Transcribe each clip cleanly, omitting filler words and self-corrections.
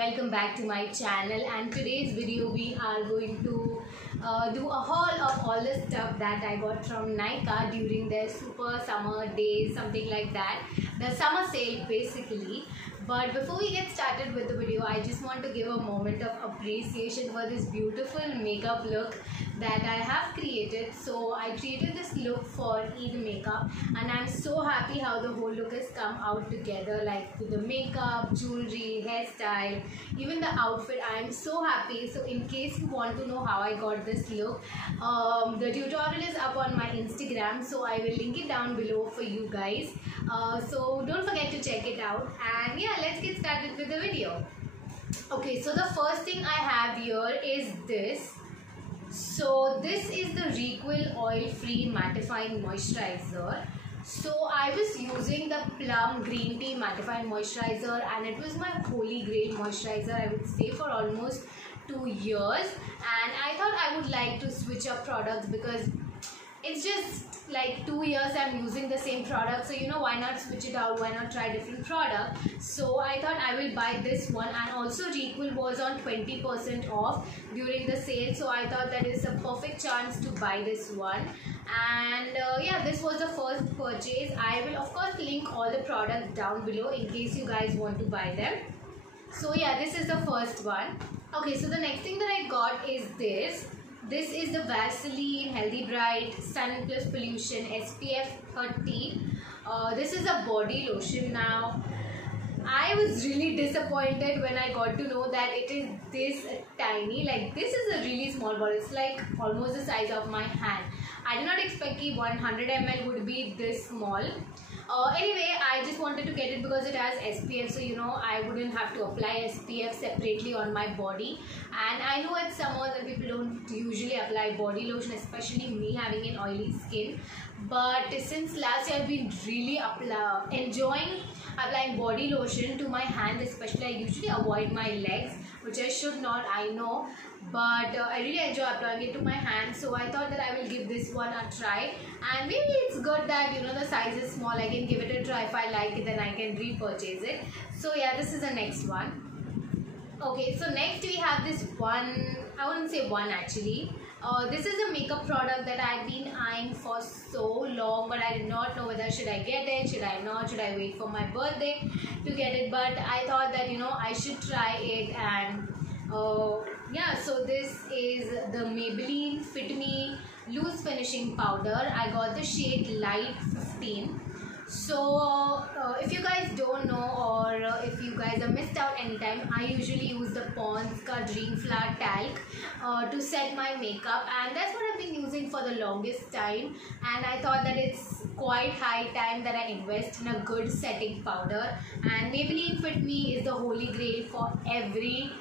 welcome back to my channel, and today's video we are going to do a haul of all the stuff that I got from Nykaa during their super summer days, something like that, the summer sale basically. But before we get started with the video, I just want to give a moment of appreciation for this beautiful makeup look that I have created. So I created this look for Eid makeup, and I'm so happy how the whole look has come out together, like with the makeup, jewelry, hairstyle, even the outfit. I'm so happy. So in case you want to know how I got this look, the tutorial is up on my Instagram, so I will link it down below for you guys. So don't forget to check it out, and yeah, let's get started with the video. Okay, so the first thing I have here is this. So this is the Requil Oil Free Mattifying Moisturizer. So I was using the Plum Green Tea Mattifying Moisturizer, and it was my holy grail moisturizer, I would say, for almost 2 years. And I thought I would like to switch up products because it's just like 2 years I'm using the same product, so why not switch it out, why not try different product. So I thought I will buy this one, and also Requil was on 20% off during the sale, so I thought that is a perfect chance to buy this one. And yeah, this was the first purchase. I will of course link all the products down below in case you guys want to buy them. So yeah, this is the first one. Okay, so the next thing that I got is this. This is the Vaseline Healthy Bright Sun Plus Pollution SPF 30. This is a body lotion. Now, I was really disappointed when I got to know that it is this tiny. Like, this is a really small bottle. It's like almost the size of my hand. I did not expect that 100 ml would be this small. Anyway, I just wanted to get it because it has SPF, so I wouldn't have to apply SPF separately on my body. And I know it's summer that people don't usually apply body lotion, especially me having an oily skin. But since last year I've been really enjoying applying body lotion to my hand, especially. I usually avoid my legs, which I should not, I know, but I really enjoy applying it to my hand. So I thought that I will give this one a try, and maybe it's good that the size is small. I can give it a try. If I like it, then I can repurchase it. So yeah, this is the next one. Okay, so next we have this one. I wouldn't say one actually. This is a makeup product that I've been eyeing for so long, but I did not know whether should I get it, should I not, should I wait for my birthday to get it. But I thought that I should try it. And yeah, so this is the Maybelline Fit Me Loose Finishing Powder. I got the shade Light 15. So if you guys don't know, or if you guys have missed out anytime, I usually use the Pond's Ka Dream Flower Talc to set my makeup, and that's what I've been using for the longest time. And I thought that it's quite high time that I invest in a good setting powder, and Maybelline Fit Me is the holy grail for every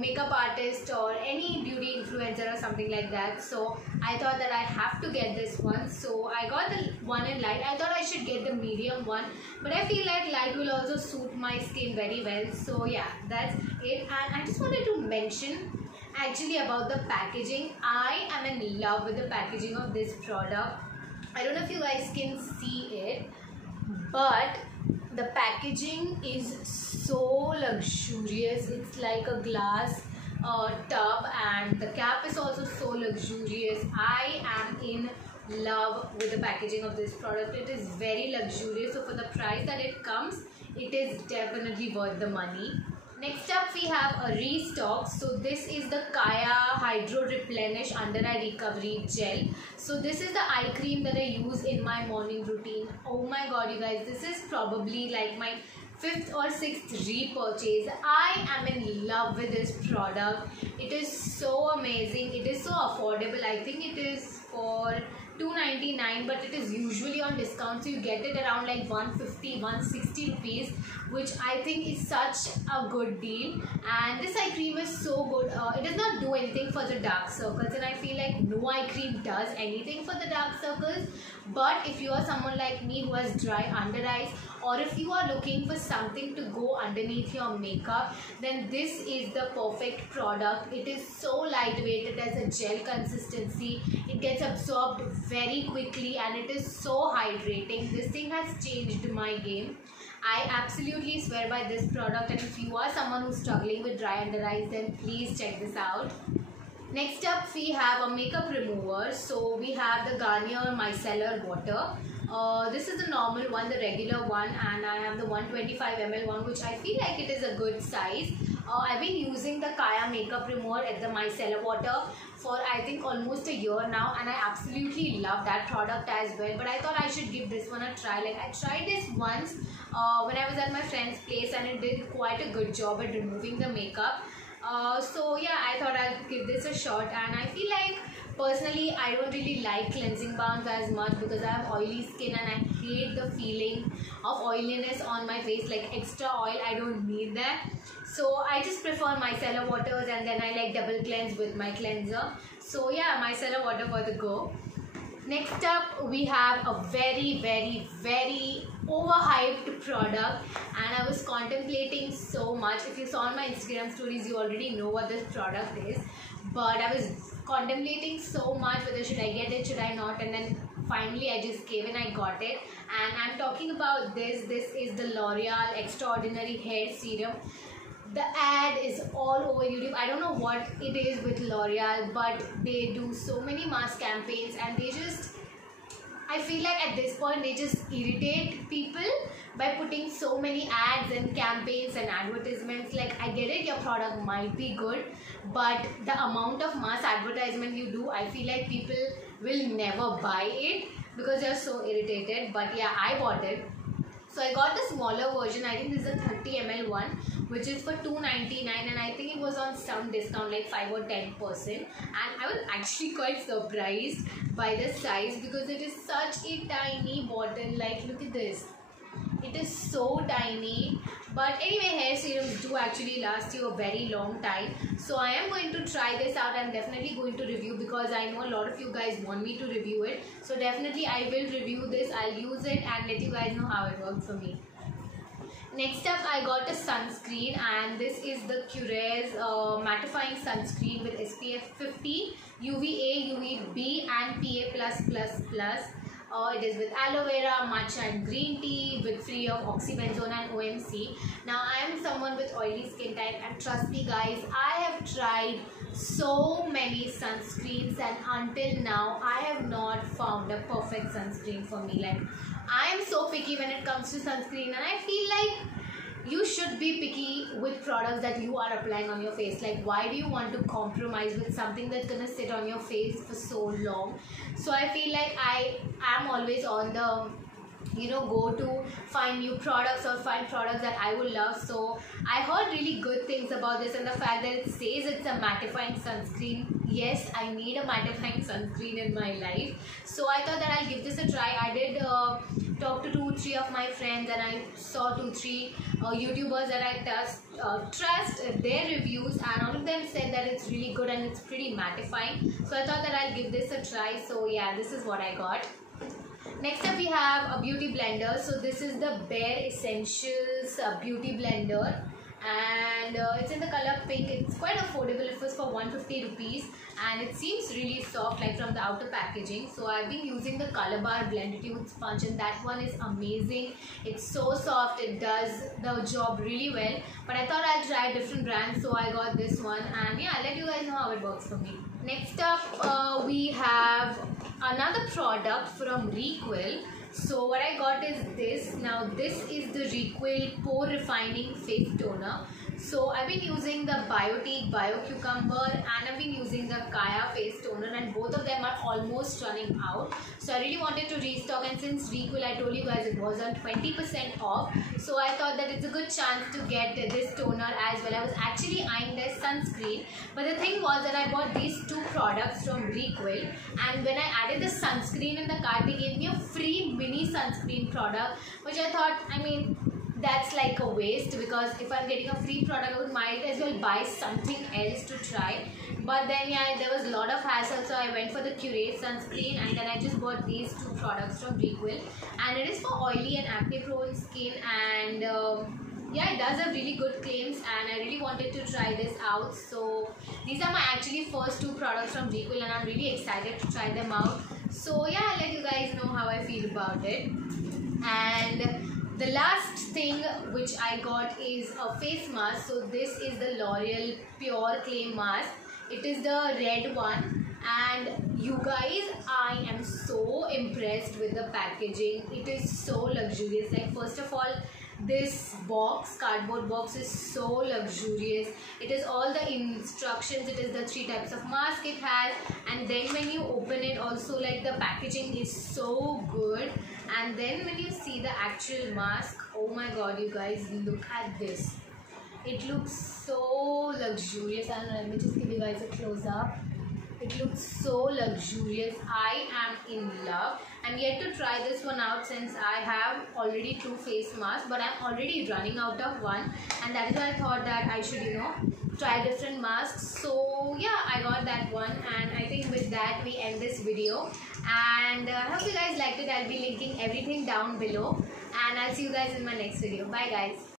makeup artist or any beauty influencer or something like that. So I thought that I have to get this one. So I got the one in light. I thought I should get the medium one, but I feel like light will also suit my skin very well. So yeah, that's it. And I just wanted to mention actually about the packaging. I am in love with the packaging of this product. I don't know if you guys can see it, but the packaging is so luxurious. It's like a glass tub, and the cap is also so luxurious. I am in love with the packaging of this product. It is very luxurious, so for the price that it comes, it is definitely worth the money. Next up we have a restock. So this is the Kaya Hydro Replenish Under Eye Recovery Gel. So this is the eye cream that I use in my morning routine. Oh my god, you guys, this is probably like my 5th or 6th repurchase. I am in love with this product. It is so amazing. It is so affordable. I think it is for $2.99, but it is usually on discount, so you get it around like 150, 160 rupees, which I think is such a good deal. And this eye cream is so good. It does not do anything for the dark circles, and I feel like no eye cream does anything for the dark circles. But if you are someone like me who has dry under eyes, or if you are looking for something to go underneath your makeup, then this is the perfect product. It is so lightweight. It has a gel consistency. It gets absorbed very quickly, and it is so hydrating. This thing has changed my game. I absolutely swear by this product, and if you are someone who's struggling with dry under eyes, then please check this out. Next up we have a makeup remover. So we have the Garnier Micellar Water. This is the normal one, the regular one, and I have the 125 ml one, which I feel like it is a good size. I've been using the Kaya makeup remover at the Micellar Water for I think almost a year now, and I absolutely love that product as well. But I thought I should give this one a try. Like, I tried this once when I was at my friend's place, and it did quite a good job at removing the makeup. So yeah, I thought I'll give this a shot, and I feel like personally I don't really like cleansing balms as much because I have oily skin and I hate the feeling of oiliness on my face, like extra oil. I don't need that. So I just prefer micellar waters, and then I like double cleanse with my cleanser. So yeah, micellar water for the go. Next up we have a very overhyped product, and I was contemplating so much. If you saw on my Instagram stories, you already know what this product is, but I was contemplating so much whether should I get it, should I not, and then finally I just gave in, I got it. And I'm talking about this is the L'Oreal Extraordinary Hair Serum. The ad is all over YouTube. I don't know what it is with L'Oreal, but they do so many mass campaigns, and they just, I feel like at this point they just irritate people by putting so many ads and campaigns and advertisements. Like, I get it, your product might be good, but the amount of mass advertisement you do, I feel like people will never buy it because they're so irritated. But yeah, I bought it. So I got the smaller version. I think this is a 30 ml one, which is for $2.99, and I think it was on some discount, like 5 or 10%. And I was actually quite surprised by the size because it is such a tiny bottle. Like, look at this. It is so tiny. But anyway, hair serums do actually last you a very long time. So I am going to try this out. I'm definitely going to review because I know a lot of you guys want me to review it. So definitely I will review this. I'll use it and let you guys know how it works for me. Next up, I got a sunscreen, and this is the Curé's mattifying sunscreen with SPF 50, UVA, UVB and PA+++. It is with aloe vera, matcha and green tea, with free of oxybenzone and OMC. Now, I am someone with oily skin type, and trust me guys, I have tried so many sunscreens, and until now I have not found a perfect sunscreen for me. Like, I am so picky when it comes to sunscreen, and I feel like you should be picky with products that you are applying on your face. Like, why do you want to compromise with something that's gonna sit on your face for so long? So I feel like I am always on the go to find new products or find products that I would love. So I heard really good things about this, and the fact that it says it's a mattifying sunscreen. Yes, I need a mattifying sunscreen in my life, so I thought that I'll give this a try. I did talk to 2-3 of my friends, and I saw 2-3 YouTubers that I trust their reviews, and all of them said that it's really good and it's pretty mattifying. So I thought that I'll give this a try. So yeah, this is what I got. Next up we have a beauty blender. So this is the Bare Essentials beauty blender, and it's in the color pink. It's quite affordable. It was for 150 rupees, and it seems really soft, like from the outer packaging. So I've been using the Color Bar Blend Tube sponge, and that one is amazing. It's so soft, it does the job really well. But I thought I'll try different brands, so I got this one, and yeah, I'll let you guys know how it works for me. Next up we have another product from Requel. So what I got is this. Now this is the Requel Pore Refining Face Toner. So I've been using the Biotique Bio Cucumber, and I've been using the Kaya Face Toner, and both of them are almost running out. So I really wanted to restock, and since Requel, I told you guys it was on 20% off, so I thought that it's a good chance to get this toner as well. I was actually eyeing their sunscreen, but the thing was that I bought these two products from Requel, and when I added the sunscreen in the cart, they gave me a free mini sunscreen product, which I thought, I mean, that's like a waste, because if I'm getting a free product, I might as well buy something else to try. But then yeah, there was a lot of hassle, so I went for the Curé sunscreen, and then I just bought these two products from Requel, and it is for oily and acne prone skin, and yeah, it does have really good claims, and I really wanted to try this out. So these are my actually first two products from Requel, and I'm really excited to try them out. So yeah, I'll let you guys know how I feel about it. And The last thing which I got is a face mask. So this is the L'Oreal Pure Clay Mask. It is the red one, and you guys, I am so impressed with the packaging. It is so luxurious. Like, first of all, this box, cardboard box, is so luxurious. It is all the instructions. It is the 3 types of mask it has, and then when you open it also, like, the packaging is so good. And then when you see the actual mask, oh my god, you guys, look at this. It looks so luxurious, and let me just give you guys a close up. It looks so luxurious. I am in love. I'm yet to try this one out since I have already 2 face masks, but I'm already running out of one, and that is why I thought that I should, try different masks. So yeah, I got that one, and I think with that we end this video. And I hope you guys liked it. I'll be linking everything down below, and I'll see you guys in my next video. Bye guys.